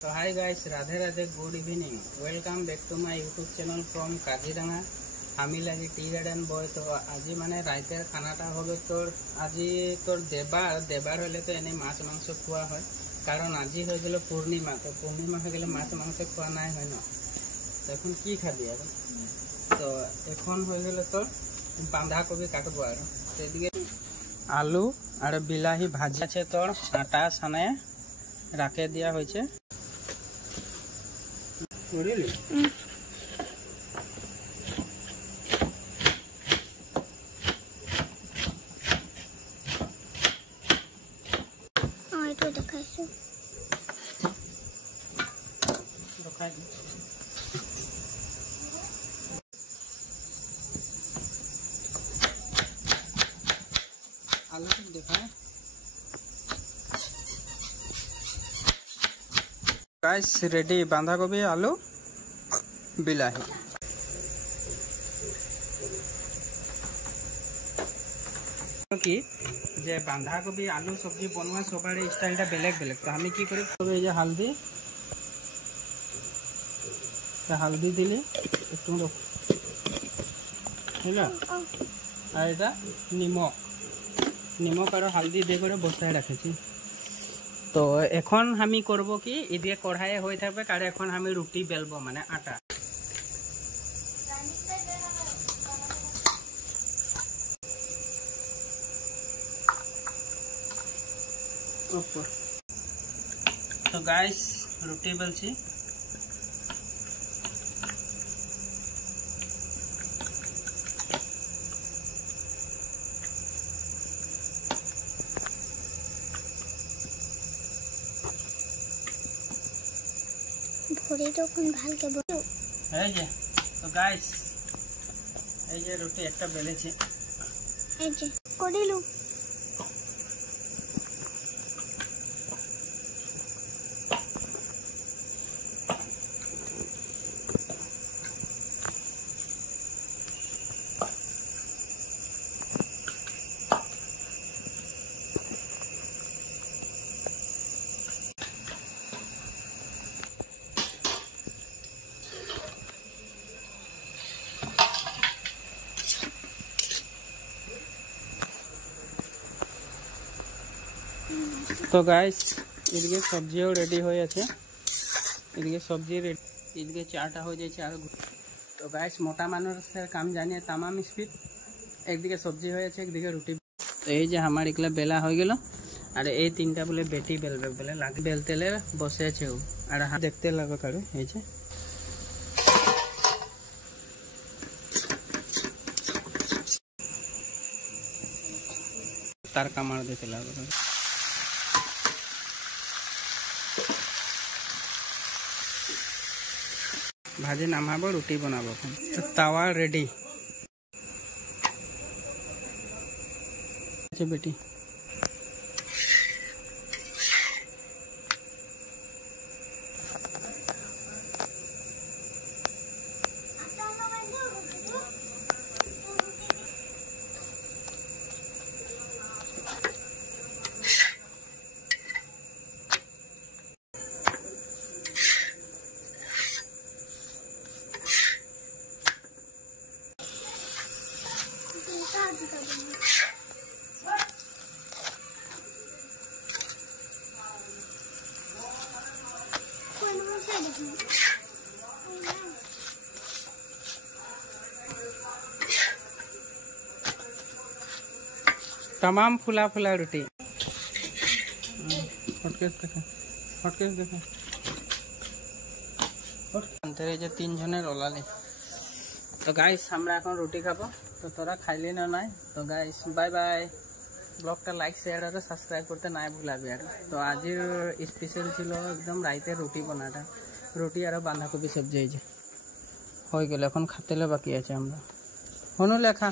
तो hi guys, Radhe Radhe, good evening, welcome back to my YouTube channel from Kaziranga. आमी लगे tea garden boy. तो आज माने राइतेर खानाटा होबे तोर आज तोर देबार हले तो एने माछ मांस खुआ है, कारण आज हो गेल पूर्णिमा। तो पूर्णिमा हो गेले माछ मांस खुआ नाई है न, तो एखन की खाबी आरो? तो एखन हो गेल तोर बांधा कबि काटबो आरो सेदिके आलू और बिलाही भाजी আছে, तोर आटा साने राखे दिया होइछे। Really? itu dekat. आलू को देखा गाइस, रेडी बांधा गोभी आलू बिलाही। कि जे बांधा गोभी आलू सब्जी बनवा सबारे स्टाइलटा बेलेग बेलेग। तो हमें की करी तबे जे हल्दी दिली एकटू बुझला, और এটা निमक और हल्दी दे करे बसाय राखेছি। तो एखन हमी करबो कि इदिके कढ़ाई होय थाकबे, कारण एखन हमी रुटी बेलबो माने आटा। ऊपर तो गाइस रुटी बेलছি। ভরে তখন ভালকে বলো এই যে। তো গাইস এই যে রুটি একটা বেলেছি, এই যে করিলু। तो गाइस इदिके सब्जिओ रेडी हो जाए, इदिके सब्जी रेडी, इदिके चाटा हो जाए। तो गाइस मोटा मानुषेर काम जानिए तमाम स्पीड। एकदिके सब्जी हो जाए, एकदिके रुटी। तो ये हमार एकला बेला हो गेल, और ये तीनटा बोले बेटी बेलबे बोले लाग बेलतेले बसे छे। और हाँ देखते लगो करो ये जे तार कामार देते लगो। भाजी नामाबो रुटी बनाबो। तो तावा रेडी अच्छा बेटी। तमाम फुला फुला रोटी। हटकेस देखा अंतरे जे तीन जনের ओलाले। तो गाइस हमरा এখন রুটি খাবো। তো তোরা খাইলি না নাই? তো গাইস বাই বাই। ব্লগটা লাইক শেয়ার আর সাবস্ক্রাইব করতে নাই ভুলাবি। আর তো আজের স্পেশাল ছিল একদম রাইতে রুটি বানাটা, রুটি আর বাঁধাকপি সবজি হয়ে গেল। এখন খাতেলে বাকি আছে আমরা হনু লেখা।